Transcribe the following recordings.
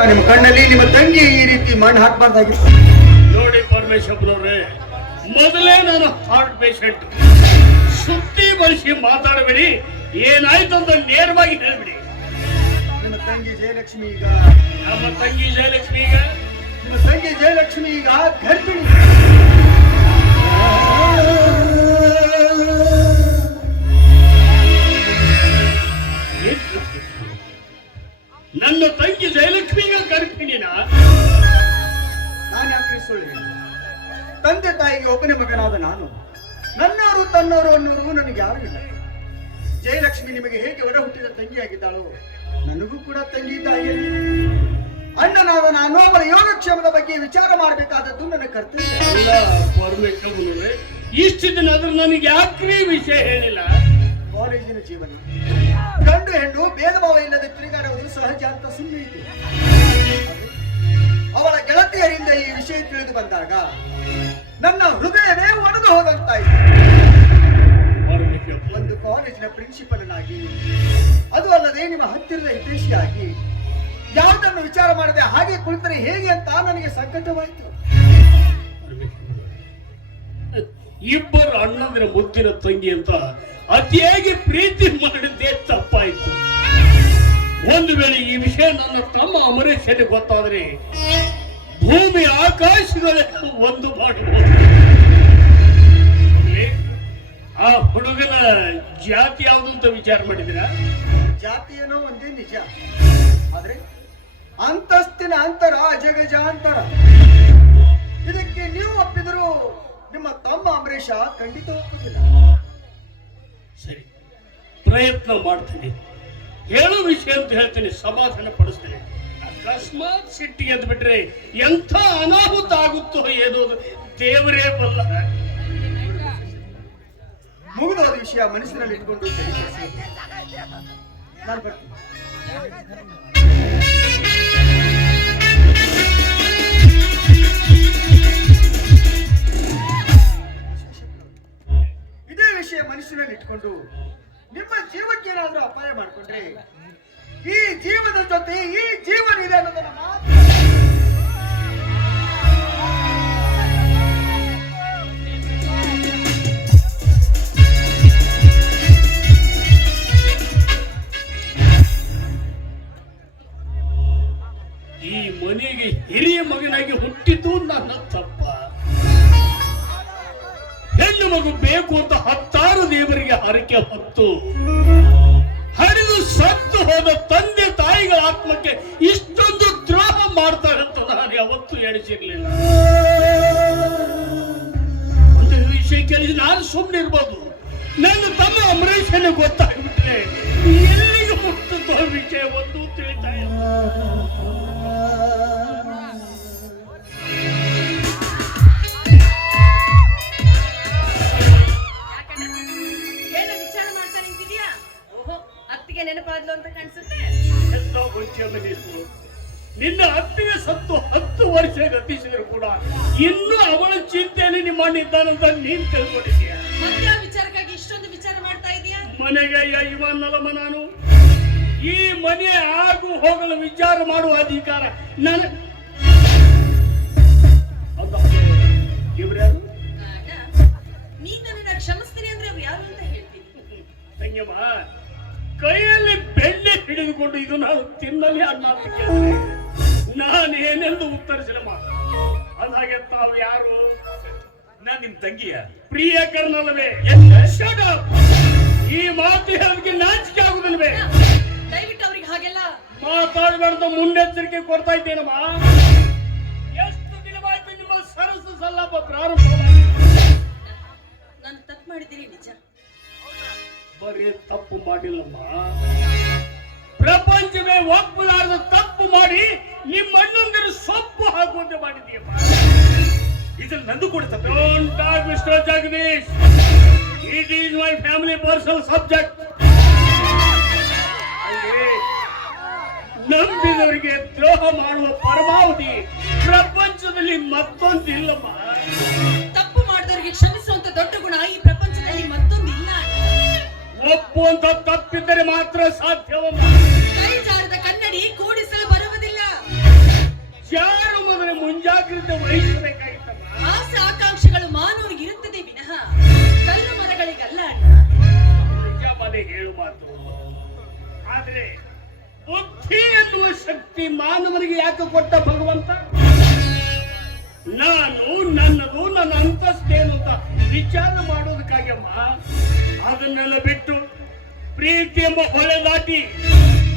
ನಿಮ್ಮ ಕಣ್ಣಲ್ಲಿ ನಿಮ್ಮ ತಂಗಿ ಈ ರೀತಿ ಮಣ್ಣು ಹಾಕಬಾರ್ದಾಗಿತ್ತು ನೋಡಿ ಪರಮೇಶ್ವರವ್ರೆ ಮೊದಲೇ ನಾನು ಹಾರ್ಟ್ ಪೇಷಂಟ್ ಸುತ್ತಿ ಬಳಸಿ ಮಾತಾಡಬೇಡಿ ಏನಾಯ್ತು ಅಂತ ನೇರವಾಗಿ ಹೇಳ್ಬಿಡಿ. ನಿಮ್ಮ ತಂಗಿ ಜಯಲಕ್ಷ್ಮಿ ಈಗ. ನಮ್ಮ ತಂಗಿ ಜಯಲಕ್ಷ್ಮಿ ಈಗ. ನಿಮ್ಮ ತಂಗಿ ಜಯಲಕ್ಷ್ಮಿ ಈಗ ಗರ್ಭಿಣಿ. ನನ್ನ ತಂಗಿ ಜಯಲಕ್ಷ್ಮಿಯ ಗರ್ಭಿಣಿನ. ನಾನು ಯಾಕೆ ಸುಳ್ಳು ಹೇಳಿ? ತಂದೆ ತಾಯಿಗೆ ಒಬ್ಬನೇ ಮಗನಾದ ನಾನು. ನನ್ನವರು ತನ್ನವರು ಅನ್ನೋರು ನನಗೆ ಯಾರು ಇಲ್ಲ. ಜಯಲಕ್ಷ್ಮಿ ನಿಮಗೆ ಹೇಗೆ ಹೊರ ಹುಟ್ಟಿದ ತಂಗಿಯಾಗಿದ್ದಾಳೋ ನನಗೂ ಕೂಡ ತಂಗಿ ತಾಯಿ ಅಣ್ಣನಾದ ನಾನು ಅವರ ಯೋಗಕ್ಷೇಮದ ಬಗ್ಗೆ ವಿಚಾರ ಮಾಡಬೇಕಾದದ್ದು ನನ್ನ ಕರ್ತವ್ಯ. ಅಲ್ಲ ಪರಮೇಶ್ವರನವ್ರೆ ಇಷ್ಟು ದಿನ ಆದ್ರೂ ನನಗೆ ಯಾಕ್ರಿ ವಿಷಯ ಹೇಳಿಲ್ಲ? ಕಾಲೇಜಿನ ಜೀವನ. ಗಂಡು ಹೆಣ್ಣು ಭೇದ ಭಾವ ಇಲ್ಲದೆ ತಿರುಗಾಡುವುದು ಸಹಜ ಅಂತ ಸುಮ್ಮನೆ ಇತ್ತು ಅವಳ ಗೆಳತಿಯರಿಂದ ಈ ವಿಷಯ ತಿಳಿದು ಬಂದಾಗ ನನ್ನ ಹೃದಯವೇ ಒಡೆದು ಹೋದಂತಾಯಿತು. ಒಂದು ಕಾಲೇಜಿನ ಪ್ರಿನ್ಸಿಪಲ್ನಾಗಿ, ಅದು ಅಲ್ಲದೆ ನಿಮ್ಮ ಹತ್ತಿರದ ಹಿತೈಷಿಯಾಗಿ ಯಾವುದನ್ನು ವಿಚಾರ ಮಾಡದೆ ಹಾಗೆ ಕುಳಿತರೆ ಹೇಗೆ ಅಂತ ನನಗೆ ಸಂಕಟವಾಯಿತು. ಇಬ್ಬರು ಅಣ್ಣಂದ್ರೆ ಮುದ್ದಿನ ತಂಗಿ ಅಂತ ಅತಿಯಾಗಿ ಪ್ರೀತಿ ಮಾಡಿದ್ದೇ ತಪ್ಪಾಯ್ತು. ಒಂದು ವೇಳೆ ಈ ವಿಷಯ ನನ್ನ ತಮ್ಮ ಅಮರೇಶನಿಗೆ ಗೊತ್ತಾದ್ರೆ ಭೂಮಿ ಆಕಾಶಗಳೇ ಒಂದು ಮಾಡಬಹುದು. ಆ ಹುಡುಗನ ಜಾತಿ ಯಾವುದು ಅಂತ ವಿಚಾರ ಜಾತಿ ಏನೋ ಒಂದೇ ನಿಜ. ಆದ್ರೆ ಅಂತಸ್ತಿನ ಅಂತರ, ಅಜಗಜಾಂತರ. ಇದಕ್ಕೆ ನೀವು ಒಪ್ಪಿದರೂ ನಿಮ್ಮ ತಮ್ಮ ಅಂಬರೀಷ ಖಂಡಿತ ಒಪ್ಪುದಿಲ್ಲ ಸರಿ ಪ್ರಯತ್ನ ಮಾಡ್ತೀನಿ. ಹೇಳೋ ವಿಷಯ ಅಂತ ಹೇಳ್ತೀನಿ ಸಮಾಧಾನ ಪಡಿಸ್ತೇನೆ. ಅಕಸ್ಮಾತ್ ಸಿಟ್ಟಿ ಎದ್ದು ಬಿಟ್ರೆ ಎಂಥ ಅನಾಹುತ ಆಗುತ್ತೋ ಏನೋ ದೇವರೇ ಬಲ್ಲ. ಮುಗಿದೋದ ವಿಷಯ ಮನಸ್ಸಿನಲ್ಲಿ ಇಟ್ಕೊಂಡು. ನಾನು ಬರ್ತೀನಿ. ವಿಷಯ ಮನಸ್ಸಿನಲ್ಲಿ ಇಟ್ಕೊಂಡು ನಿಮ್ಮ ಜೀವಕ್ಕೆ ಏನಾದರೂ ಅಪಾಯ ಮಾಡಿಕೊಂಡ್ರೆ ಈ ಜೀವದ ಜೊತೆ ಈ ಜೀವನ ಇದೆ ಅನ್ನೋದನ್ನ ಮಾತ್ರ ಅತ್ತಿಗೆ ನೆನಪಾದ್ಲು ಅಂತ ಕಾಣಿಸುತ್ತೆ. ಮನೆಯದು. ನಿನ್ನ ಅತ್ತಿಗೆ ಸತ್ತು ಹತ್ತು ವರ್ಷ ಗತಿಸಿದ್ರು ಕೂಡ ಇನ್ನೂ ಅವಳ ಚಿಂತೆಯಲ್ಲಿ ನಿಮ್ಮ ಅಣ್ಣ ಇದ್ದಾನಂತ ನೀನ್ ತಿಳ್ಕೊಂಡಿದ್ಯಾ ಮತ್ತೆ ಆ ವಿಚಾರಕ್ಕಾಗಿ ಇಷ್ಟೊಂದು ವಿಚಾರ ಮಾಡ್ತಾ ಇದೀಯಾ? ಮನೆಗೆ ಇವನ್ನಲ್ಲಮ್ಮ ನಾನು. ಈ ಮನೆ ಆಗು ಹೋಗಲು ವಿಚಾರ ಮಾಡುವ ಅಧಿಕಾರ ನನ್ನ ಇವ್ರ್ಯಾರು ನೀನ್ ನನ್ನ ಕ್ಷಮಿಸ್ತೀನಿ ಅಂದ್ರೆ ಅವ್ರು ಯಾರು ಅಂತ ಹೇಳ್ತೀನಿ ತಂಗಮ್ಮ ಕೈಯಲ್ಲಿ ಬೆಣ್ಣೆ ಹಿಡಿದುಕೊಂಡು ಇದು ನಾನು ತಿನ್ನಲಿ ಅನ್ನ ಅಂತ ಉತ್ತರಿಸಿದ ನಾನು ಏನೆಂದು ಉತ್ತರಿಸಲಮ್ಮ ಅದಾಗೆ ತಾವು ಯಾರು? ನಾನು ನಿಮ್ ತಂಗಿಯ. ಪ್ರಿಯ ಕರ್ನಲ್ವೇ! ಈ ಮಾತು ಹೇಳೋದಕ್ಕೆ ನಾಚಿಕೆ ಆಗುದಿಲ್ವೇ? ದಯವಿಟ್ಟು ಅವ್ರಿಗೆ ಹಾಗೆಲ್ಲ. ಮಾತಾಡಬಾರ್ದು ಮುನ್ನೆಚ್ಚರಿಕೆ ಕೊಡ್ತಾ ಇದ್ದೇನಮ್ಮ? ಎಷ್ಟು ದಿನವಾಯ್ತು ನಿಮ್ಮ ಸರಸು ಸಲ್ಲಪ್ಪ ಪ್ರಾರಂಭ? ನಾನು ತಪ್ಪು ಮಾಡಿದ್ದೀನಿ ನಿಜ. ಬರೀ ತಪ್ಪು ಮಾಡಿಲ್ಲಮ್ಮ ಪ್ರಪಂಚವೇ ಒಪ್ಪಲಾರದ ತಪ್ಪು ಮಾಡಿ ನಿಮ್ಮ ಸೊಪ್ಪು ಹಾಕುವಂತೆ ಮಾಡಿದೀಯಮ್ಮ ಇದ್ರಲ್ಲಿ ನಂದು ಕೂಡ ತಪ್ಪು talk, Mr. Jagdish. It is my family personal subject. ನಂಬಿದವರಿಗೆ ದ್ರೋಹ ಮಾಡುವ ಪರಮಾವಧಿ ಪ್ರಪಂಚದಲ್ಲಿ ಮತ್ತೊಂದಿಲ್ಲಮ್ಮ ತಪ್ಪು ಮಾಡಿದವರಿಗೆ ಕ್ಷಮಿಸುವಂತ ದೊಡ್ಡ ಗುಣ ಈ ಪ್ರಪಂಚದಲ್ಲಿ ಮತ್ತೊಂದಿಲ್ಲ ಒಪ್ಪುವಂತ ತಪ್ಪಿದ್ದರೆ ಮಾತ್ರ ಸಾಧ್ಯವಮ್ಮ ಕೈ ಜಾರದ ಕನ್ನಡಿ ಕೂಡಿಸಲು ಬರುವುದಿಲ್ಲ. ಮುಂಜಾಗ್ರತೆ ವಹಿಸಬೇಕಾಗಿತ್ತಮ್ಮ ಆಸೆ ಆಕಾಂಕ್ಷೆಗಳು ಮಾನವನಿಗೆ ಇರುತ್ತದೆ ವಿನಃ. ಕಲ್ಲು ಮರಗಳಿಗಲ್ಲ ಅಣ್ಣ. ಹೇಳು ಮಾತು. ಆದ್ರೆ ಬುದ್ಧಿ ಎನ್ನುವ ಶಕ್ತಿ ಮಾನವನಿಗೆ ಯಾಕೆ ಕೊಟ್ಟ ಭಗವಂತ? ನಾನು ನನ್ನದು ನನ್ನ ಅಂತಸ್ತೇನು ಅಂತ ವಿಚಾರ ಮಾಡೋದಕ್ಕಾಗಮ್ಮ ಅದನ್ನೆಲ್ಲ ಬಿಟ್ಟು ಪ್ರೀತಿ ಎಂಬ ಹೊಳೆ ದಾಟಿ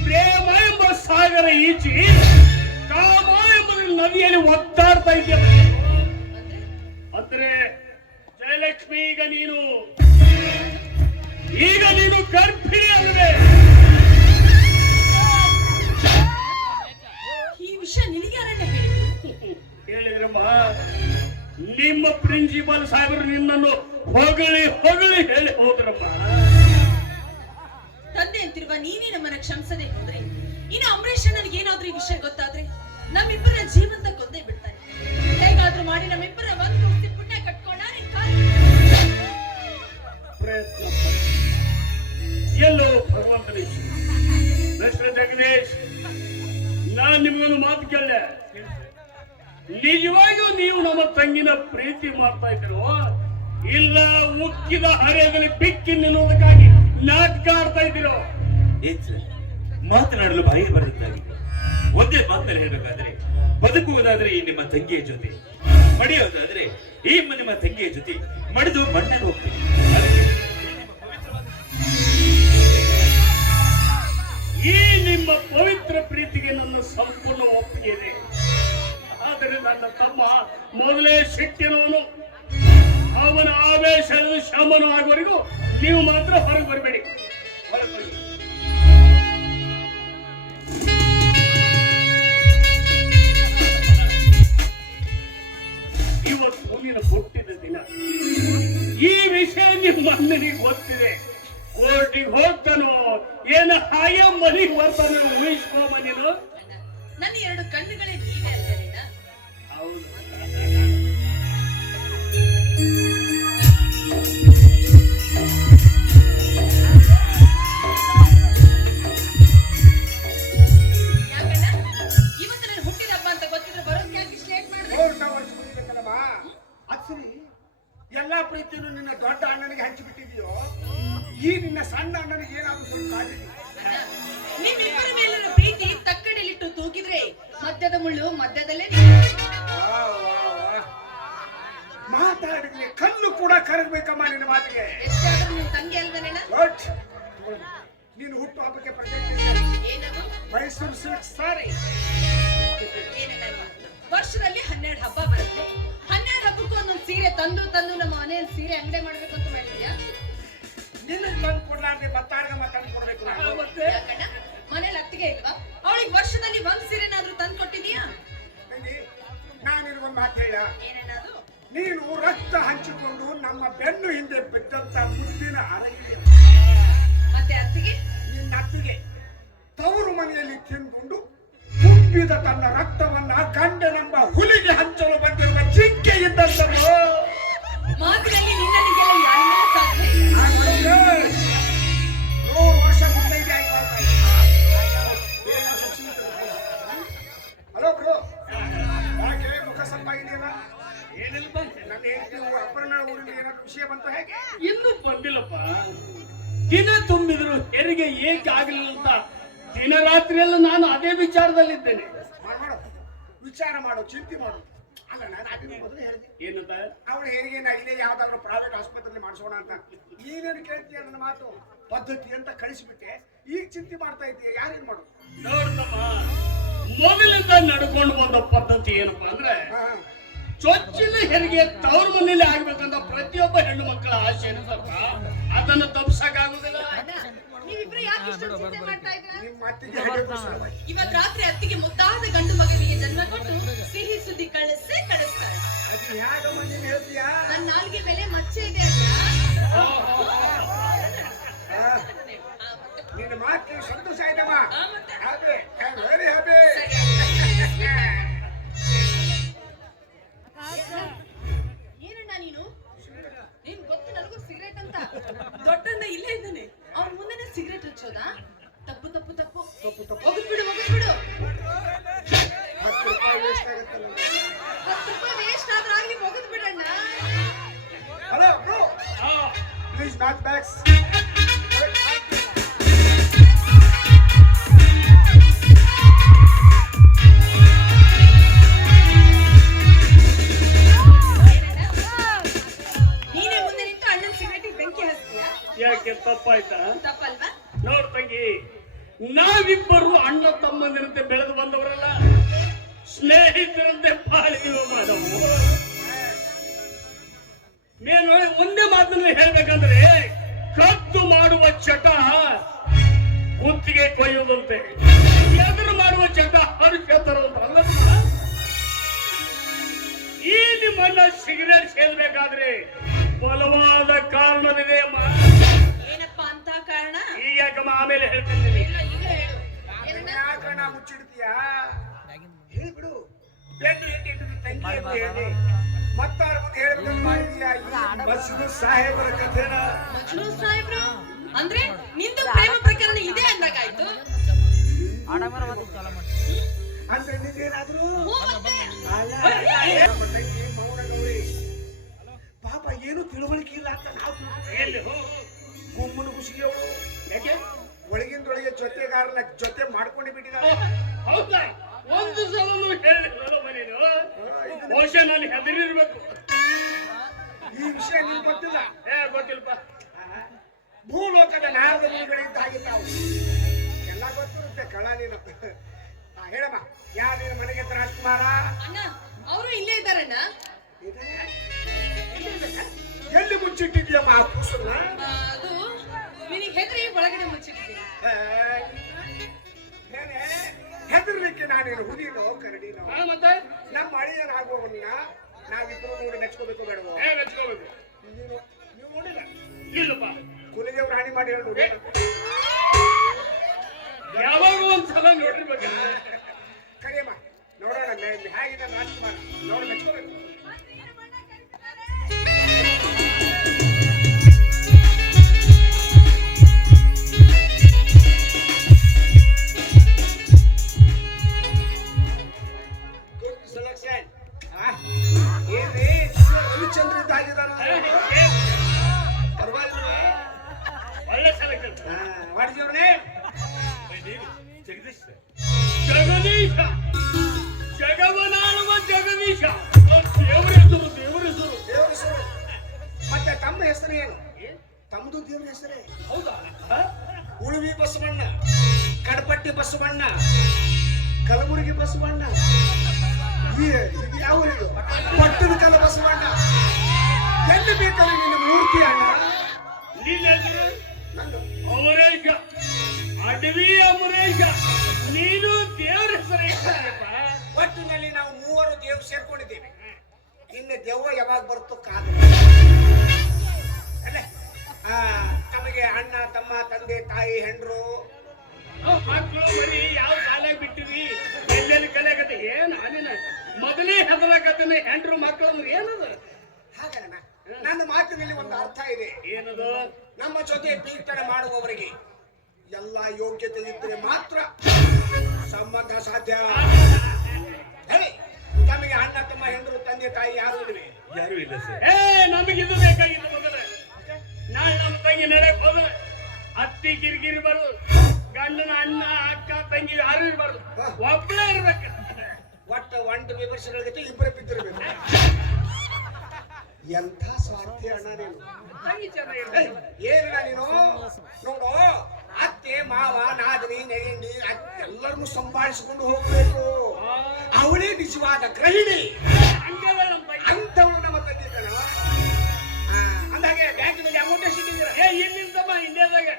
ಪ್ರೇಮ ಎಂಬ ಸಾಗರ ಈಚಿ ಕಾಮ ಎಂಬ ನದಿಯಲ್ಲಿ ಒತ್ತಾಡ್ತಾ ಇದ್ದೆ ಅಂದ್ರೆ ಜಯಲಕ್ಷ್ಮಿ, ಈಗ ನೀನು ಈಗ ನೀನು ಗರ್ಭಿಣಿ ಅಲ್ವೇ ಈ ವಿಷಯ ನಿನಗೆ ಅರಣ್ಯ ಹೇಳಿದ್ರು ಹೇಳಿದ್ರಮ್ಮ ನಿಮ್ಮ ಪ್ರಿನ್ಸಿಪಾಲ್ ಸಾಹೇಬರು ನಿನ್ನನ್ನು ಹೊಗಳಿ ಹೊಗಳಿ ಹೇಳಿ ಹೋದ್ರಮ್ಮ ತಂದೆ ಅಂತಿರುವ ನೀನೇ ನಮ್ಮನ್ನ ಕ್ಷಮಿಸದೆ ಹೋದ್ರೆ ಇನ್ನು ಅಂಬರೀಷ್ ನನಗೆ ಏನಾದ್ರೂ ಈ ವಿಷಯ ಗೊತ್ತಾದ್ರೆ ನಮ್ಮಿಬ್ಬರ ಜೀವಂತ ಕೊಂದೇ ಬಿಡ್ತಾನೆ. ಹೇಗಾದ್ರೂ ಮಾಡಿ ನಮ್ಮಿಬ್ಬರ ಒಂದು ಪುಣ್ಯ ಕಟ್ಕೊಂಡ ಪ್ರಯತ್ನ. ಎಲ್ಲೋ ಭಗವಂತನೇ ಜಗದೀಶ್ ನಾನ್ ನಿಮ್ಗೊಂದು ಮಾತು ಕೇಳಿದೆ. ನಿಜವಾಗಿಯೂ ನೀವು ನಮ್ಮ ತಂಗಿನ ಪ್ರೀತಿ ಮಾಡ್ತಾ ಇದ್ದೀರೋ? ಇಲ್ಲ, ಉಕ್ಕಿದ ಹರೆಯದಲ್ಲಿ ಬಿಕ್ಕಿ ನಿಲ್ಲುವುದಕ್ಕಾಗಿ ನಾಟಕ ಆಡ್ತಾ ಇದ್ದೀರೋ? ಮಾತನಾಡಲು ಬಾಯಿ ಬರುತ್ತಾಗಿ. ಒಂದೇ ಮಾತಲ್ಲಿ ಹೇಳ್ಬೇಕಾದ್ರೆ, ಬದುಕುವುದಾದ್ರೆ ಈ ನಿಮ್ಮ ತಂಗಿಯ ಜೊತೆ, ಮಡಿಯೋದಾದ್ರೆ ಈ ನಿಮ್ಮ ತಂಗಿಯ ಜೊತೆ ಮಡಿದು ಮಣ್ಣಾಗ ಪವಿತ್ರವಾದ ಈ ನಿಮ್ಮ ಪವಿತ್ರ ಪ್ರೀತಿಗೆ ನನ್ನ ಸಂಪೂರ್ಣ ಒಪ್ಪಿಗೆ ಇದೆ. ನನ್ನ ತಮ್ಮ ಮೊದಲೇ ಸಿಟ್ಟಿನವನು ಅವನ ಆವೇಶದ ಶಮನ ಆಗುವವರೆಗೂ ನೀವು ಮಾತ್ರ ಹೊರಗೆ ಬರಬೇಡಿ. ಸಣ್ಣ ಅಣ್ಣನಿಗೆ ಏನಾದ್ರು ಸ್ವಲ್ಪ ನಿಮ್ಮಿಬ್ಬರ ಮೇಲಿನ ಪ್ರೀತಿ ತಕ್ಕಡಿಲಿಟ್ಟು ತೂಗಿದ್ರೆ ಮಧ್ಯದ ಮುಳ್ಳು ಮಧ್ಯದಲ್ಲೇ ನಿಂತಿದೆ. ಮಾತಾಡಿದ್ರೆ ಕಣ್ಣು ಕೂಡ ಕರಗಬೇಕಮ್ಮ ನಿನ್ನ ಮಾತಿಗೆ. ಎಷ್ಟೇ ಆದ್ರೂ ನಿಮ್ ತಂಗಿ Good. ನೀನು ಹುಟ್ಟು ಹಬ್ಬಕ್ಕೆ ಮೈಸೂರು ಸಿಲ್ಕ್ ಸಾರಿ? ವರ್ಷದಲ್ಲಿ ಹನ್ನೆರಡು ಹಬ್ಬ ಬರುತ್ತೆ. ಹನ್ನೆರಡು ಹಬ್ಬಕ್ಕೂ ಒಂದೊಂದು ಸೀರೆ ತಂದು ತಂದು ನಮ್ಮ ಮನೆಯಲ್ಲಿ ಸೀರೆ ಅಂಗಡಿ ಮಾಡ್ಬೇಕು ಅಂತ ಮಾಡಿದ್ಯಾ ನಿನಗೆ ತಂದು ಕೊಡ್ಲಾರ್ದೆ ಮತ್ತಾರ್ಗ ತಂದು ಕೊಡ್ಬೇಕು ನಾನು. ಮನೇಲಿ ಅತ್ತಿಗೆ ಇಲ್ವಾ? ಅವಳಿಗೆ ವರ್ಷದಲ್ಲಿ ಒಂದ್ ಸೀರೆನಾದ್ರೂ ತಂದು ಕೊಟ್ಟಿದ್ಯಾ? ತಂಗಿ, ನಾನಿನ್ಗೊಂದು ಮಾತು ಹೇಳ. ನೀನು ರಕ್ತ ಹಂಚಿಕೊಂಡು ನಮ್ಮ ಬೆನ್ನು ಹಿಂದೆ ಬಿದ್ದಂತ ಮುದ್ದಿನ ಅರಗಿನ ಮತ್ತೆ ಅತ್ತಿಗೆ? ನಿನ್ನ ಅತ್ತಿಗೆ ತವರು ಮನೆಯಲ್ಲಿ ತಿನ್ಕೊಂಡು ತುಂಬಿದ ತನ್ನ ರಕ್ತವನ್ನ ಇಲ್ಲೇ ಪ್ರೈವೇಟ್ ಆಸ್ಪತ್ರೆಯಲ್ಲಿ ಮಾಡಿಸೋಣ ಅಂತ. ನೀನೇನು ಕೇಳ್ತೀಯ ನನ್ನ ಮಾತು? ಪದ್ಧತಿ ಅಂತ ಕಳಿಸ್ಬಿಟ್ಟೆ. ಈಗ ಚಿಂತೆ ಮಾಡ್ತಾ ಇದೀಯ? ಯಾರೇನ್ ಮಾಡು ನೋಡ್ತಮ್ಮ ಮೊದಲಿಂದ ನಡ್ಕೊಂಡು ಬಂದ ಪದ್ಧತಿ ಏನಪ್ಪಾ ಅಂದ್ರೆ ಚೊಚ್ಚಿನ ಹೆರಿಗೆ ತವ್ರ ಮನೇಲಿ ಆಗ್ಬೇಕಂತ ಪ್ರತಿಯೊಬ್ಬ ಹೆಣ್ಣು ಮಕ್ಕಳ ಆಸೆ ಸ್ವಲ್ಪ. ಅದನ್ನ ತಪ್ಸಕ್ ಆಗುದಿಲ್ಲ. ನೀವಿಬ್ರು ಯಾಕೆ ಇಷ್ಟೊಂದು ಚಿಂತೆ ಮಾಡ್ತಾ ಇದ್ದೀರಾ? ನಿಮ್ಮ ಅತ್ತಿಗೆ ಹೇಳಿದ್ರು ಸಲುವಾಗಿ. ಇವತ್ ರಾತ್ರಿ ಅತ್ತಿಗೆ ಮುದ್ದಾದ ಗಂಡು ಮಗನಿಗೆ ಜನ್ಮ ಕೊಟ್ಟು ಸಿಹಿ ಸುದ್ದಿ ಕಳಿಸೇ ಕಳಿಸ್ತಾರೆ. ನೀನ್ ಹೇಳ್ತೀಯಾ? ನನ್ನ ನಾಲ್ಗೆ ಮೇಲೆ ಮಚ್ಚೆ ಇದೆ ನಿನ್ನ ಮಾತು ಸಂತೋಷ ಆಯ್ತಮ್ಮ. ಆ, ಮತ್ತೆ? ಹ್ಯಾಪಿ ವೆರಿ ಹ್ಯಾಪಿ ಏನಣ್ಣ ನೀನು? ನಿನ್ ಗೊತ್ತು ನನಗೂ ಸಿಗರೇಟ್ ಅಂತ? ದೊಡ್ಡಣ್ಣ ಇಲ್ಲೇ ಇದ್ದಾನೆ. ಅವ್ರ ಮುಂದೆನೆ ಸಿಗರೇಟ್ ಹಚ್ಚೋದಾ? ತಪ್ಪು ತಪ್ಪು ತಪ್ಪು. ತಪ್ಪು ತಪ್ಪು. ಹೋಗ್ಬಿಡು ಹೋಗ್ಬಿಡು ಹತ್ತು ರೂಪಾಯಿ ವೇಸ್ಟ್ ಆಗುತ್ತಲ್ಲ. Hello, bro. Please, backpacks. ಮತ್ತಾರ ಮುಂದೆ ಮಾಡಿದ್ಯಾ? ಸಾಹೇಬರ ಕಥೆನ? ಮಜ್ನು ಸಾಹೇಬ್ರು? ಅಂದ್ರೆ ನಿಂದು ಪ್ರೇಮ ಪ್ರಕರಣ ಇದೆ ಅಂದಾಗಾಯ್ತು. ಅಂದ್ರೆ ಆಡಮರ ಒಂದು ಮೌನ ಗೌರಿ ಪಾಪ ಏನು ತಿಳುವಳಿಕೆ ಇಲ್ಲ ಅಂತ ನಾವು ಗುಮ್ಮನ ಖುಷಿ ಅವಳು ಯಾಕೆ? ಒಳಗಿಂದೊಳಗೆ ಜೊತೆಗಾರನ ಜೊತೆ ಮಾಡ್ಕೊಂಡು ಬಿಟ್ಟಿದ್ದಾಳೆ ಹೌದಾ? ಒಂದು ಸಲನು ಹೇಳಿ ಬಹುಶಃ ನಾನು ಹೆದರಿರ್ಬೇಕು ಈ ವಿಷಯ ನಿಮ್ಗೆ ಗೊತ್ತಿಲ್ಲ ಏ ಗೊತ್ತಿಲ್ಪ ಭೂಲೋಕದ ನಾರದ ಎಲ್ಲ ಗೊತ್ತಿರುತ್ತೆ ಕಳ್ಳ ನೀನು ಹಾ, ಹೇಳಮ್ಮ ಯಾರು ನಿನ್ನ ಮನೆಗೆ ರಾಜ್ಕುಮಾರ ಅಣ್ಣ ಅವರು ಇಲ್ಲೇ ಇದ್ದಾರಣ್ಣ ಇದೆ? ಎಲ್ಲಿ ಮುಚ್ಚಿಟ್ಟಿದ್ಯಮ್ಮ ಆ ಕೂಸನ್ನ ಆ, ಅದು ನಿನಗೆ ಹೆದರಿ ಒಳಗಡೆ ಮುಚ್ಚಿಟ್ಟಿದ್ದೀನಿ ಏ, ಏನೇ ಹೆದರ್ಲಿಕ್ಕೆ ನಾನೇನು ಹುಲಿನೋ ಕರಡಿನೋ ಹಾ ಮತ್ತೆ? ನಮ್ಮ ಅಳಿಯನಾಗುವವನ್ನ ನಾವಿಬ್ರು ನೋಡಿ ಮೆಚ್ಕೋಬೇಕು ಬೇಡವೋ? ಏ ಮೆಚ್ಕೋಬೇಕು. ನೀನು ನೀವು ನೋಡಿಲ್ಲ? ಇಲ್ಲಪ್ಪ. ಕುಲದೇವ್ ರಾಣಿ ಮಾಡಿ ಹೇಳಿ ನೋಡಿ? ಯಾವಾಗ ಒಂದ್ ಸಲ ನೋಡಿರ್ಬೇಕು. ಕರಿಯಮ್ಮ ನೋಡೋಣ ಮೇ- ಹೇಗಿದೆ ರಾಜ್ಕುಮಾರ್ ನೋಡಿ ಮೆಚ್ಕೋಬೇಕು. ಇದ್ದ ಆಗಿದಾನ ಒಳ್ಳೆ ಸೆಲೆಕ್ಷನ್ ಮಾಡಿದವ್ರನ್ನೇ ಜಗದೀಶ್. ಜಗದೀಶ. ಜಗವನಾಳುವ ಜಗದೀಶ. ದೇವರ ಹೆಸರು ದೇವರ ಹೆಸರು. ದೇವರ ಹೆಸರು. ಮತ್ತೆ ತಮ್ಮ ಹೆಸರು ಏನು? ತಮ್ಮದು ದೇವ್ರ ಹೆಸರೇ? ಹೌದಾ? ಉಳುವಿ ಬಸವಣ್ಣ ಕಡಪಟ್ಟಿ ಬಸವಣ್ಣ ಕಲಬುರಗಿ ಬಸವಣ್ಣ. ಯಾವ ಪಟ್ಟದ ಕಲ ಬಸವಣ್ಣ. ಎಲ್ಲಿ ಬೇಕಲ್ಲ ನಿನ್ನ ಮೂರ್ತಿ ಅಣ್ಣ. ಅಮರೇಶ ಅಡವಿ ಅಮರೇಶ ನೀನು ದೇವರ ಹೆಸರು. ಒಟ್ಟಿನಲ್ಲಿ ನಾವು ಮೂವರು ದೇವ್ ಸೇರ್ಕೊಂಡಿದ್ದೇವೆ. ಇನ್ನು ದೆವ್ವ ಯಾವಾಗ ಬರುತ್ತೋ ಕಾದು. ಅಲ್ಲೇ. ತಮಗೆ ಅಣ್ಣ ತಮ್ಮ ತಂದೆ ತಾಯಿ ಹೆಂಡ್ರು. ಮಕ್ಕಳು ಮರಿ ಯಾವ ಶಾಲೆಗೆ ಬಿಟ್ಟಿವಿ? ಎಲ್ಲೆಲ್ಲಿ ಕಲಿಯಾಗತ್ತೆ ಏನು ಮೊದಲೇ ಹೆದರಾಕತ್ತನೆ ಹೆಂಡ್ರು ಮಕ್ಕಳು ಅಂದ್ರೆ ಏನದು ಹಾಗಣ್ಣ ನನ್ನ ಮಾತಿನಲ್ಲಿ ಒಂದು ಅರ್ಥ ಇದೆ. ಏನದು? ನಮ್ಮ ಜೊತೆ ಪೀರ್ತನೆ ಮಾಡುವವರಿಗೆ ಎಲ್ಲ ಯೋಗ್ಯತೆ ಇದ್ದರೆ ಮಾತ್ರ ಸಂಬಂಧ ಸಾಧ್ಯ. ಹೇ ತಮಗೆ ಅಣ್ಣ ತಮ್ಮ ಹೆಂಡರು ತಂದೆ ತಾಯಿ ಯಾರು ಇಲ್ವೇ ಯಾರು ಇಲ್ಲ ಸರ್. ಏ ಇದು ಬೇಕಾಗಿತ್ತು ಮೊದಲ. ನಾನು ನಮ್ಮ ತಂಗಿ ನಡೆಯಕ್ ಹೋದ್ರೆ ಅತ್ತಿ ಕಿರಿಕಿರಿ ಬರೋದು. ಗಂಡನ ಅಣ್ಣ ಅಕ್ಕ ತಂಗಿ ಯಾರು ಇರ್ಬಾರ್ದು. ಒಬ್ಬಳೇ ಇರ್ಬೇಕು. ಒಟ್ಟು ಒಂಟು ವಿಮರ್ಶೆಗಳ ಜೊತೆ ಇಬ್ಬರೇ ಬಿದ್ದಿರ್ಬೇಕು. ಎಂಥ ಸ್ವಾರ್ಥಿ ಅಣ್ಣ ನೀನು? ಏನಣ್ಣ ನೀನು? ನೋಡು, ಅತ್ತೆ, ಮಾವ, ನಾದಿನಿ ನೆಗಂಡಿ ಎಲ್ಲರನ್ನು ಸಂಭಾಳಿಸಿಕೊಂಡು ಹೋಗ್ಬೇಕು. ಅವಳೇ ನಿಜವಾದ ಗ್ರಹಿಣಿ ಅಂತವಳು ನಮ್ಮ ತಂದೆ ಕಣ ಅಂದಾಗೆ ಬ್ಯಾಂಕಿನಲ್ಲಿ ಅಮೌಂಟ್ ಎಷ್ಟು ಏ ಇಂಡಿಯಾದಾಗ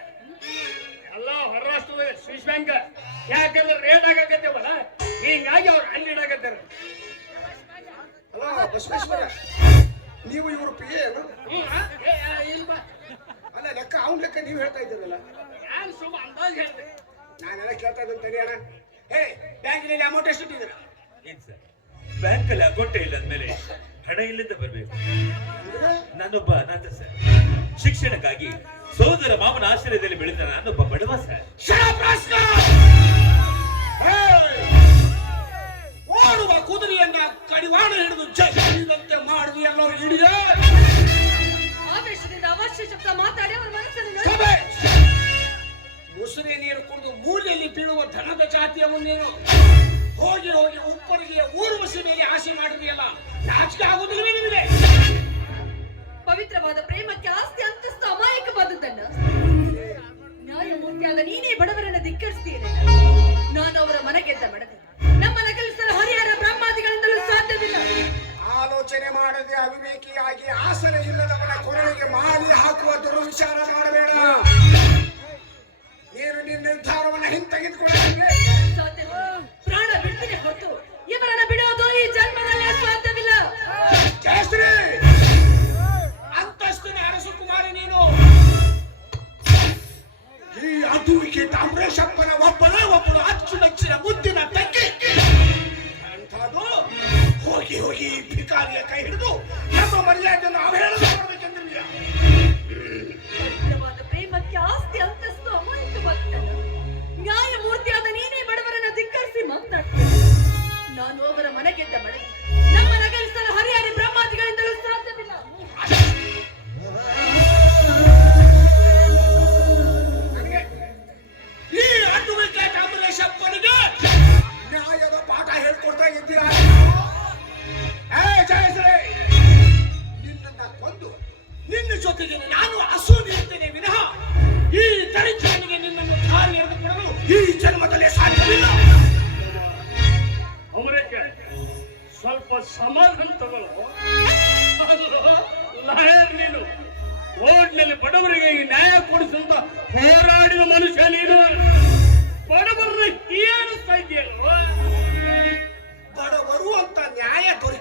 ಎಲ್ಲ ಹೊರ ರಾಷ್ಟ್ರದಲ್ಲಿ ಸ್ವಿಸ್ ಬ್ಯಾಂಕ್ ಯಾಕಂದ್ರೆ ರೇಟ್ ಆಗಾಕತ್ತೇವಲ್ಲ? ಹಿಂಗಾಗಿ ಅವ್ರು ಅಲ್ಲಿ ಇಡಾಕತ್ತಾರ ಅಲ್ಲ ಬಸವೇಶ್ವರ ನೀವು ಇವರು ಪಿ ಏನು? ಅಲ್ಲ ಲೆಕ್ಕ ಅವ್ನ ಲೆಕ್ಕ ನೀವು ಹೇಳ್ತಾ ಇದ್ದೀರಲ್ಲ. ಯಾರು ಸುಮ್ಮ ಅಂದಾಜ್ ನಾನೆಲ್ಲ ಕೇಳ್ತಾ ಇದ್ದೀನಿ ಅಣ್ಣ. ಹೇ ಬ್ಯಾಂಕಿನಲ್ಲಿ ಅಮೌಂಟ್ ಎಷ್ಟು ಇಟ್ಟಿದ್ದೀರಾ? ಏನು ಸರ್? ಬ್ಯಾಂಕ್ ಅಲ್ಲಿ ಅಕೌಂಟ್ ಇಲ್ಲ ಅಂದ್ಮೇಲೆ ಹಣ ಇಲ್ಲಿಂದ ಬರ್ಬೇಕು? ನಾನೊಬ್ಬ ಅನಾಥ ಸರ್. ಶಿಕ್ಷಣಕ್ಕಾಗಿ ಸೋದರ ಮಾವನ ಆಶ್ರಯದಲ್ಲಿ ಬೆಳೆದ ನಾನೊಬ್ಬ ಬಡವ ಸರ್. ಓಡುವ ಕುದುರೆಯನ್ನ ಕಡಿವಾಣ ಹಿಡಿದು ಜಗಿದಂತೆ ಮಾಡುದು ಎಲ್ಲರೂ ಹಿಡಿದ. ಆವೇಶದಿಂದ ಅವಶ್ಯ ಶಬ್ದ ಮಾತಾಡಿ ಅವರ ಮನಸ್ಸನ್ನು ಸಭೆ! ಮುಸುರಿ ನೀರು ಕುಡಿದು ಮೂಲೆಯಲ್ಲಿ ಬೀಳುವ ಧನದ ಜಾತಿಯವನ್ನು ನೀನು. ಹೋಗಿ ಹೋಗಿ ಉಪ್ಪರಿಗೆ ಊರ್ವಶಿ ಮೇಲೆ ಆಸೆ ಮಾಡಿದೆಯಲ್ಲ. ನಾಚಿಕೆ ಆಗುವುದಿಲ್ಲವೇ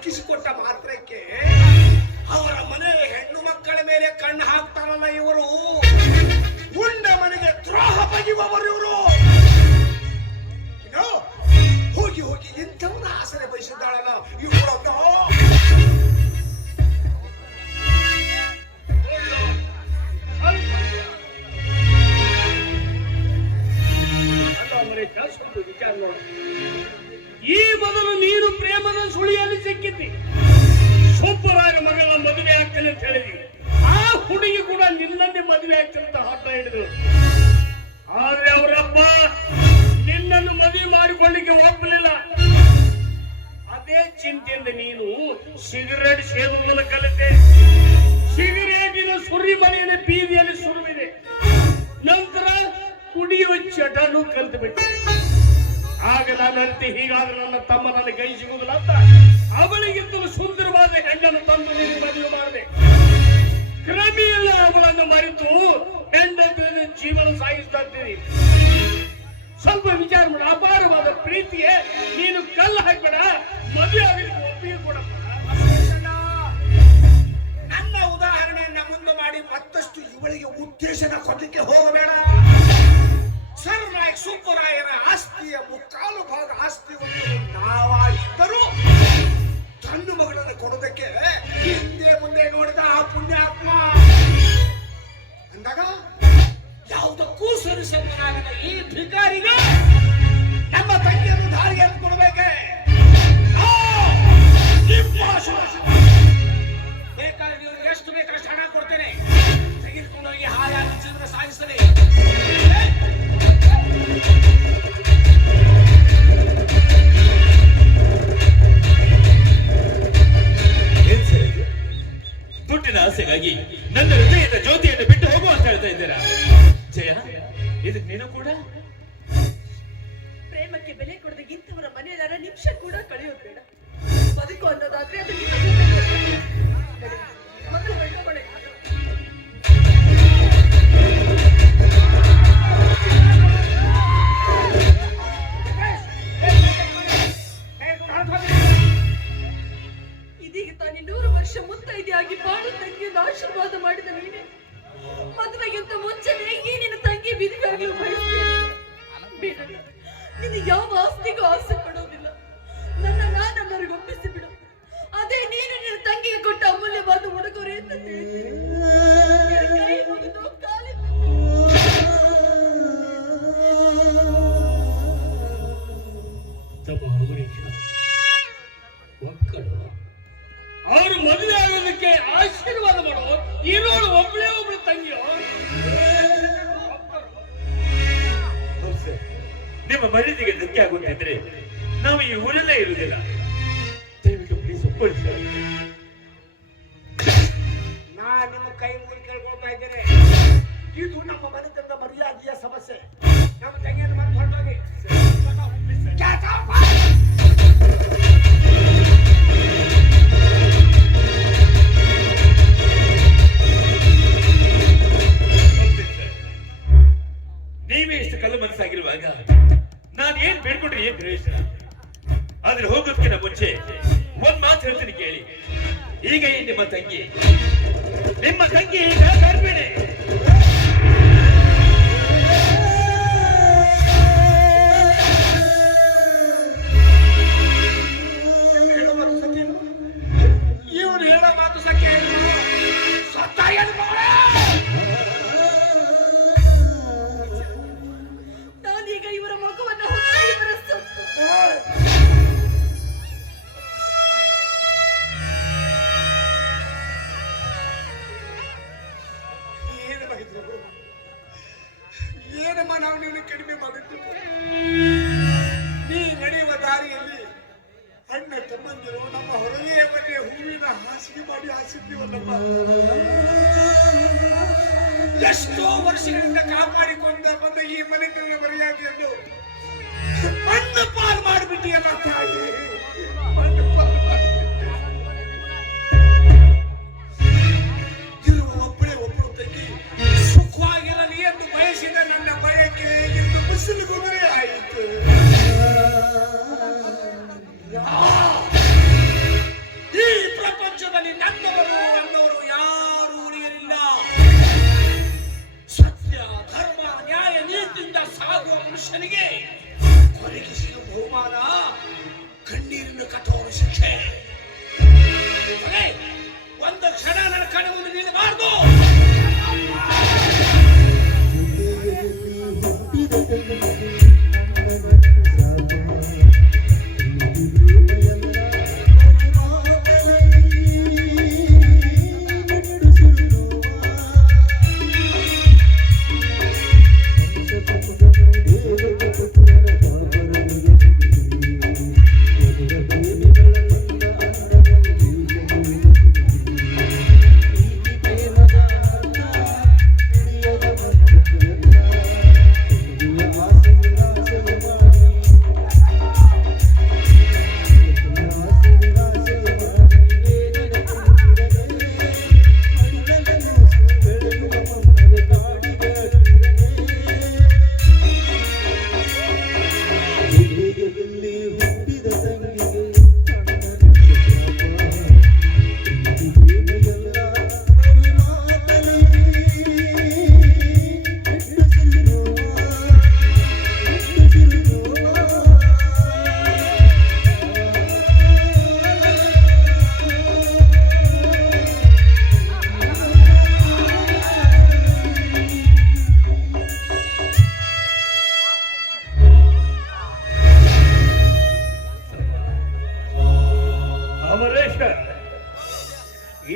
ನ್ಯಾಯ ದೊರಕಿಸಿಕೊಟ್ಟ ಮಾತ್ರಕ್ಕೆ ಅವರ ಮನೆ ಹೆಣ್ಣು ಮಕ್ಕಳ ಮೇಲೆ ಕಣ್ಣು ಹಾಕ್ತಾರಲ್ಲ ಇವರು. ಉಂಡ ಮನೆಗೆ ದ್ರೋಹ ಬಗೆಯುವವರು ಇವರು. ಹೋಗಿ ಹೋಗಿ ಇಂಥವನ್ನ ಆಸರೆ ಬಯಸಿದ್ದಾಳಲ್ಲ ಇವರು ಸ್ವಲ್ಪ ವಿಚಾರ ನೋಡು. ಈ ಮೊದಲು ನೀನು ಪ್ರೇಮದ ಸುಳಿಯಲ್ಲಿ ಸಿಕ್ಕಿದ್ದಿ. ಸುಬ್ಬರಾಯನ ಮಗಳ ಮದುವೆ ಆಗ್ತೇನೆ ಅಂತ ಹೇಳಿದ್ವಿ ಆ ಹುಡುಗಿ ಕೂಡ ನಿನ್ನನ್ನೇ ಮದುವೆ ಆಗ್ತೇನೆ ಅಂತ ಹಠ ಹಿಡಿದು ಆದ್ರೆ ಅವರಪ್ಪ, ನಿನ್ನನ್ನು ಮದುವೆ ಮಾಡಿಕೊಳ್ಳಿಕ್ಕೆ ಒಪ್ಪಲಿಲ್ಲ. ಅದೇ ಚಿಂತೆಯಿಂದ ನೀನು ಸಿಗರೇಟ್ ಸೇದುವುದನ್ನು ಕಲಿತೆ. ಸಿಗರೇಟಿನ ಸುರಿ ಮನೆಯ ಬೀದಿಯಲ್ಲಿ ಸುರುವಿದೆ ನಂತರ ಕುಡಿಯುವ ಚಟನು ಕಲಿತು ಬಿಟ್ಟೆ ಆಗ ನಾನು ಅರಿತೆ ಹೀಗಾದ್ರೆ ನನ್ನ ತಮ್ಮ ನನ್ನ ಕೈ ಸಿಗುವುದಿಲ್ಲ ಅಂತ ಅವಳಿಗಿಂತಲೂ ಸುಂದರವಾದ ಹೆಣ್ಣನ್ನು ತಂದು ನೀನು ಮದುವೆ ಮಾಡಿದೆ ಕ್ರಮೇಣ ಅವಳನ್ನು ಮರೆತು ಹೆಣ್ಣ ಜೀವನ ಸಾಗಿಸ್ತಾ ಇದ್ದೀನಿ ಸ್ವಲ್ಪ ವಿಚಾರ ಮಾಡ ಅಪಾರವಾದ ಪ್ರೀತಿಯೇ ನೀನು ಕಲ್ಲು ಹಾಕ್ಬೇಡ ಮದುವೆ ಆಗಲಿಕ್ಕೆ ಒಪ್ಪಿಗೆ ಬಸವೇಶಣ್ಣ, ನನ್ನ ಉದಾಹರಣೆಯನ್ನ ಮುಂದೆ ಮಾಡಿ ಮತ್ತಷ್ಟು ಇವಳಿಗೆ ಉದ್ದೇಶನ ಕೊಡ್ಲಿಕ್ಕೆ ಹೋಗಬೇಡ. ಸರ್ ನಾಯಕ್ ಸುಬ್ಬರಾಯರ ಆಸ್ತಿಯ ಮುಕ್ಕಾಲು ಭಾಗ ಆಸ್ತಿ ಒಂದು ನಾವಾಗಿದ್ದರೂ ತನ್ನ ಮಗಳನ್ನು ಕೊಡೋದಕ್ಕೆ ಹಿಂದೆ ಮುಂದೆ ನೋಡಿದ ಆ ಪುಣ್ಯಾತ್ಮ. ಅಂದಾಗ ಯಾವುದಕ್ಕೂ ಸರಿಸಮನಾಗದ ಈ ಭಿಕಾರಿಗೆ. ಮುತ್ತೈದೆಯಾಗಿ ಬಾಳು ತಂಗಿಯನ್ನು ಆಶೀರ್ವಾದ ಮಾಡಿದ ನೀನೆ. ಮದುವೆಗಿಂತ ಮುಂಚೆನೆ ಈ ನಿನ್ನ ತಂಗಿ ಬಯಸ್ತೀನಿ ಬೇಡ ನೀನು ಯಾವ ಆಸ್ತಿಗೂ ಆಸೆ ಪಡೋದಿಲ್ಲ. ನನ್ನ ನಾನಲ್ಲರಿಗೂ ಒಪ್ಪಿಸಿ ಬಿಡು ಅದೇ ನೀನು ನಿನ್ನ ತಂಗಿಗೆ ಕೊಟ್ಟ ಅಮೂಲ್ಯವಾದ ಉಡುಗೊರೆ ಅಂತ ತಿಳಿತೀನಿ. ಆಗೋದಕ್ಕೆ ಆಶೀರ್ವಾದ ಮಾಡೋ. ಇರೋಳು ಒಬ್ಳೇ ಒಬ್ಳು ತಂಗಿಯೋ? ನಿಮ್ಮ ಮರ್ಯಾದೆಗೆ ಧಕ್ಕೆ ಆಗುತ್ತಿದ್ರೆ ನಾವು ಈ ಊರಲ್ಲೇ ಇರುವುದಿಲ್ಲ. ದಯವಿಟ್ಟು ಪ್ಲೀಸ್ ಒಪ್ಕೊಳ್ಳಿ ನಾ ನಿಮ್ಮ ಕೈ ಮುಗಿ ಕೇಳ್ಕೊಳ್ತಾ ಇದ್ದೇನೆ. ಇದು ನಮ್ಮ ಮನೆತನದ ಮರ್ಯಾದೆಯ ಸಮಸ್ಯೆ. ನಮ್ಮ ತಂಗಿಯನ್ನು ಬಂದ ಮನುಷ್ಯನಿಗೆ ಒದಗಿಸಿದ ಬಹುಮಾನ ಕಣ್ಣೀರಿನ ಕಠೋರ ಶಿಕ್ಷೆ. ಒಂದು ಕ್ಷಣ ನನ್ನ ಕಣ್ಣು ನಿಲ್ಲಬಾರ್ದು.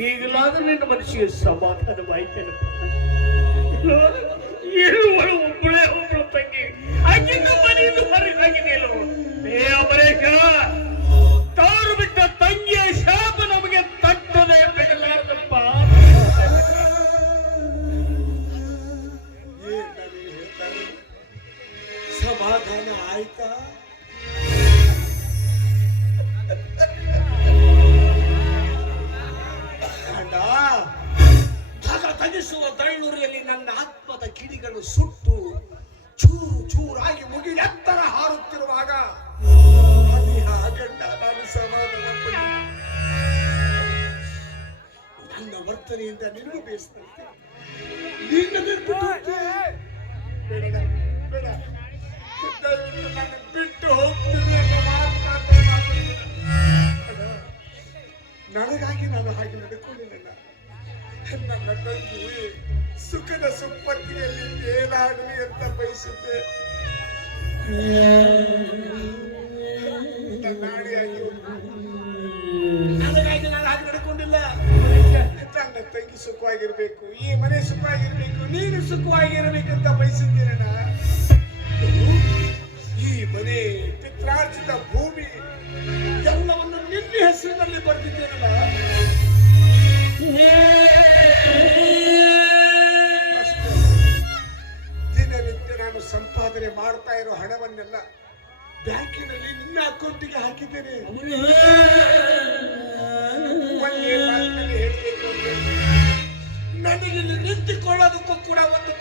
ಈಗಲಾದ್ರೂ ನಿನ್ನ ಮನಸ್ಸಿಗೆ ಸಮಾಧಾನವಾಯ್ತೇನಪ್ಪ ಇರುವಳು ಒಬ್ಬಳೇ ಒಬ್ಬಳು ತಂಗಿ. ಆಕಿಂದ ಮನೆಯಿಂದ ಹೊರಗಾಗಿ ನೀನು ಏ ಅಮರೇಶ ಕಿಡಿಗಳು ಸುಟ್ಟು ಚೂರು ಚೂರಾಗಿ ಮುಗಿ ಎತ್ತರ ಹಾರುತ್ತಿರುವಾಗ ನನ್ನ ವರ್ತನೆಯಿಂದ ನಿನಗೂ ಬೇಯಿಸ್ತಂತೆ ನಿನ್ನ ಬಿಟ್ಟು ನನ್ನ ಹೋಗ್ತೀನಿ. ನನಗಾಗಿ ನಾನು ಹಾಗೆ ನಡ್ಕೊಂಡಿಲ್ಲ ನನ್ನ ತಂಗಿ ಸುಖದ ಸುಪ್ಪತ್ತಿಯಲ್ಲಿ ಏನಾಗಲಿ ಅಂತ ಬಯಸುತ್ತೆ. ನಾಡಿಯಾಗಿ ನನಗಾಗಿ ನಾನು ಹಾಗೆ ನಡ್ಕೊಂಡಿಲ್ಲ. ತನ್ನ ತಂಗಿ ಸುಖವಾಗಿರ್ಬೇಕು ಈ ಮನೆ ಸುಖವಾಗಿರ್ಬೇಕು ನೀನು ಸುಖವಾಗಿರ್ಬೇಕಂತ ಬಯಸುತ್ತೀರಣ್ಣ ಈ ಮನೆ ಪಿತ್ರಾರ್ಜಿತ ಭೂಮಿ ಎಲ್ಲವನ್ನು ನಿನ್ನ ಹೆಸರಿನಲ್ಲಿ ಬರೆದಿದ್ದೇನಲ್ಲ? ಸಂಪಾದನೆ ಮಾಡ್ತಾ ಇರೋ ಹಣವನ್ನೆಲ್ಲ ಬ್ಯಾಂಕಿನಲ್ಲಿ ನಿನ್ನ ಅಕೌಂಟಿಗೆ ಹಾಕಿದ್ದೇನೆ. ನನಗೆ ನಿಂತುಕೊಳ್ಳೋದಕ್ಕೂ ಕೂಡ ಒಂದು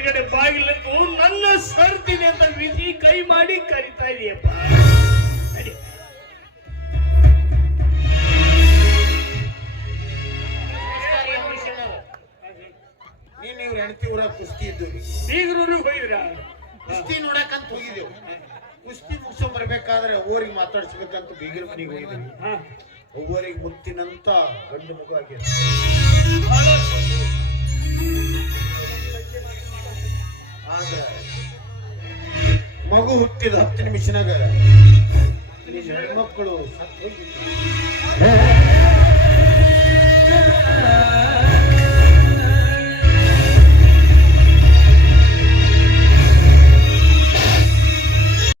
ಹೊರಗಡೆ ಬಾಗಿಲಕ್ಕೂ ನನ್ನ ಸರ್ತೀನಿ ಅಂತ ವಿಧಿ ಕೈ ಮಾಡಿ ಕರಿತಾ ಇದೆಯಪ್ಪ. ನಡಿ. ನೀನು ಇವ್ರ ಹೆಂಡತಿ ಊರ ಕುಸ್ತಿ ಇದ್ದು ಬೀಗರೂರಿಗೆ ಹೋಗಿದ್ರ? ಕುಸ್ತಿ ನೋಡಕಂತ ಹೋಗಿದ್ದೆವು. ಕುಸ್ತಿ ಮುಗಿಸ್ಕೊಂಡ್ ಬರ್ಬೇಕಾದ್ರೆ ಊರಿಗೆ ಮಾತಾಡ್ಸ್ಬೇಕಂತ ಬೀಗರ ಮನೆಗೆ ಹೋಗಿದ್ದೀವಿ. ಒಬ್ಬರಿಗೆ ಮುತ್ತಿನಂತ ಗಂಡು ಮಗು ಆಗ್ಯದ ಆಗ ಮಗು ಹುಟ್ಟಿದ ಹತ್ತು ನಿಮಿಷನಾಗ ಮಕ್ಕಳು ಸತ್ತು ಹೋಗಿದ್ದರು